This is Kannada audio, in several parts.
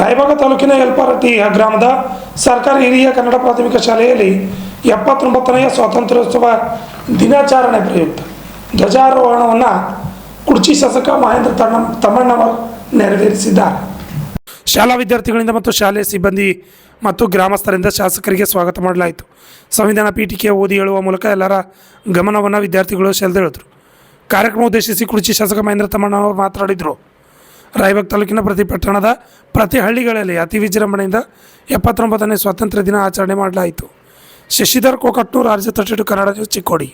ರಾಯಬಾಗ ತಾಲೂಕಿನ ಯಲ್ಪಾರಟ್ಟಿ ಗ್ರಾಮದ ಸರ್ಕಾರಿ ಹಿರಿಯ ಕನ್ನಡ ಪ್ರಾಥಮಿಕ ಶಾಲೆಯಲ್ಲಿ 79ನೇ ಸ್ವಾತಂತ್ರ್ಯೋತ್ಸವ ದಿನಾಚರಣೆ ಪ್ರಯುಕ್ತ ಧ್ವಜಾರೋಹಣವನ್ನು ಕುಡ್ಚಿ ಶಾಸಕ ಮಹೇಂದ್ರ ತಮ್ಮಣ್ಣವರು ನೆರವೇರಿಸಿದ್ದಾರೆ. ಶಾಲಾ ವಿದ್ಯಾರ್ಥಿಗಳಿಂದ ಮತ್ತು ಶಾಲೆಯ ಸಿಬ್ಬಂದಿ ಮತ್ತು ಗ್ರಾಮಸ್ಥರಿಂದ ಶಾಸಕರಿಗೆ ಸ್ವಾಗತ ಮಾಡಲಾಯಿತು. ಸಂವಿಧಾನ ಪೀಠಿಕೆ ಓದಿ ಹೇಳುವ ಮೂಲಕ ಎಲ್ಲರ ಗಮನವನ್ನು ವಿದ್ಯಾರ್ಥಿಗಳು ಸೆಳೆದಿಳಿದರು. ಕಾರ್ಯಕ್ರಮ ಉದ್ದೇಶಿಸಿ ಕುಡ್ಚಿ ಶಾಸಕ ಮಹೇಂದ್ರ ತಮ್ಮಣ್ಣವರು ಮಾತನಾಡಿದರು. ರಾಯಬಾಗ ತಾಲೂಕಿನ ಪ್ರತಿ ಪಟ್ಟಣದ ಪ್ರತಿ ಹಳ್ಳಿಗಳಲ್ಲಿ ಅತಿ ವಿಜೃಂಭಣೆಯಿಂದ 79ನೇ ಸ್ವಾತಂತ್ರ್ಯ ದಿನ ಆಚರಣೆ ಮಾಡಲಾಯಿತು. Shashidhar Kokatnur, RJ32 Kannada news, Chikkodi.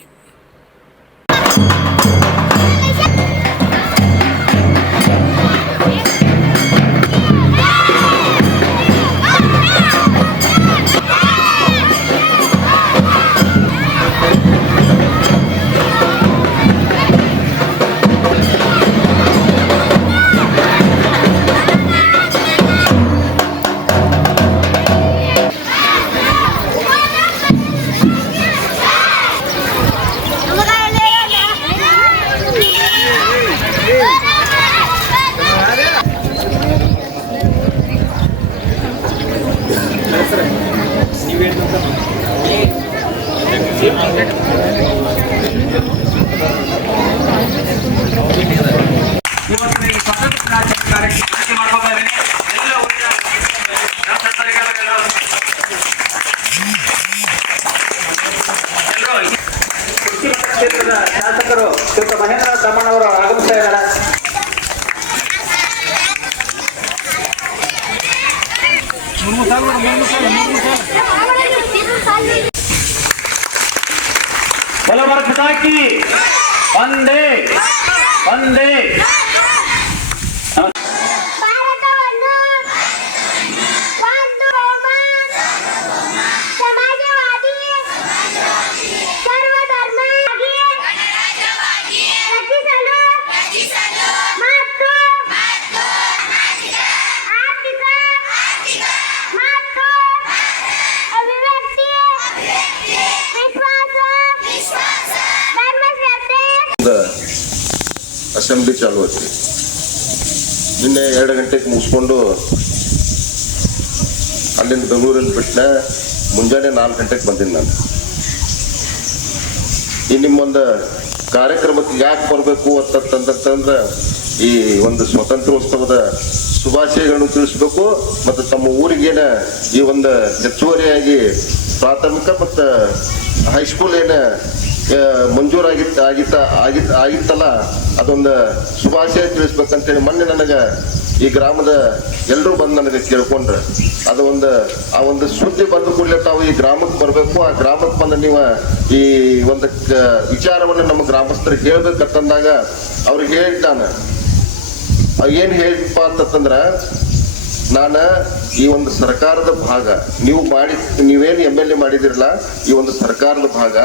ಶಾಸಕರು ಶ್ರೀಯುತ ಮಹೇಂದ್ರ ತಮ್ಮಣ್ಣವರು ಆಗಮಿಸ್ತಾ ಇದ್ದಾರೆ. बोलो भारत माता की वंदे वंदे. ಅಸೆಂಬ್ಲಿ ಚಾಲು ಐತಿ. ನಿನ್ನೆ 2 ಗಂಟೆಗೆ ಮುಗಿಸ್ಕೊಂಡು ಅಲ್ಲಿಂದ ಬೆಂಗಳೂರಲ್ಲಿ ಬಿಟ್ಟೆ. ಮುಂಜಾನೆ 4 ಗಂಟೆಗೆ ಬಂದೀನಿ ನಾನು. ಈ ನಿಮ್ಮೊಂದು ಕಾರ್ಯಕ್ರಮಕ್ಕೆ ಯಾಕೆ ಬರಬೇಕು ಅಂತಂದ್ರೆ ಈ ಒಂದು ಸ್ವಾತಂತ್ರ್ಯೋತ್ಸವದ ಶುಭಾಶಯಗಳನ್ನು ತಿಳಿಸ್ಬೇಕು ಮತ್ತು ತಮ್ಮ ಊರಿಗೇನ ಈ ಒಂದು ಹೆಚ್ಚುವರಿಯಾಗಿ ಪ್ರಾಥಮಿಕ ಮತ್ತು ಹೈಸ್ಕೂಲ್ ಏನ ಮಂಜೂರಾಗಿತ್ತಲ್ಲ ಅದೊಂದು ಶುಭಾಶಯ ತಿಳಿಸ್ಬೇಕಂತೇಳಿ ಮೊನ್ನೆ ನನಗೆ ಈ ಗ್ರಾಮದ ಎಲ್ಲರೂ ಬಂದು ನನಗೆ ಕೇಳ್ಕೊಂಡ್ರೆ ಅದು ಆ ಒಂದು ಸುದ್ದಿ ಬಂದ ಕೂಡಲೇ ತಾವು ಈ ಗ್ರಾಮಕ್ಕೆ ಬರಬೇಕು. ಆ ಗ್ರಾಮಕ್ಕೆ ಬಂದು ನೀವು ಈ ಒಂದು ವಿಚಾರವನ್ನು ನಮ್ಮ ಗ್ರಾಮಸ್ಥರಿಗೆ ಹೇಳ್ಬೇಕಂತಂದಾಗ ಅವ್ರಿಗೆ ಹೇಳಿದ್ದಾನೆ. ಏನು ಹೇಳಿಪ್ಪ ಅಂತಂದ್ರೆ, ನಾನು ಈ ಒಂದು ಸರ್ಕಾರದ ಭಾಗ ನೀವೇನು MLA ಮಾಡಿದಿರಲ್ಲ, ಈ ಒಂದು ಸರ್ಕಾರದ ಭಾಗ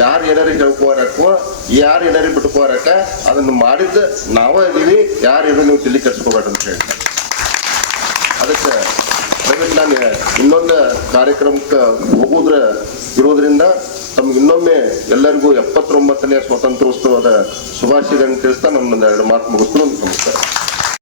ಯಾರು ಏನಾರು ಹೇಳ್ಕೋರಕ್ಕೋ ಯಾರು ಏನಾರು ಬಿಟ್ಕೋರಕ್ಕ ಅದನ್ನು ಮಾಡಿದ್ದು ನಾವೇ ಇದೀವಿ, ಯಾರು ನೀವು ತಿಳಿ ಕೆಡ್ಸ್ಕೋಬೇಡ ಅಂತ ಹೇಳ್ತಾರೆ. ಅದಕ್ಕೆ ದಯವಿಟ್ಟು ನಾನು ಇನ್ನೊಂದು ಕಾರ್ಯಕ್ರಮಕ್ಕೆ ಇರೋದ್ರಿಂದ ತಮ್ಗೆ ಇನ್ನೊಮ್ಮೆ ಎಲ್ಲರಿಗೂ 79ನೇ ಸ್ವಾತಂತ್ರ್ಯೋತ್ಸವದ ಶುಭಾಶಯಗಳನ್ನು ತಿಳಿಸ್ತಾ ನಮ್ಮೊಂದು 2 ಮಾತು ಮುಗಿಸ್ತು. ನಮಸ್ಕಾರ.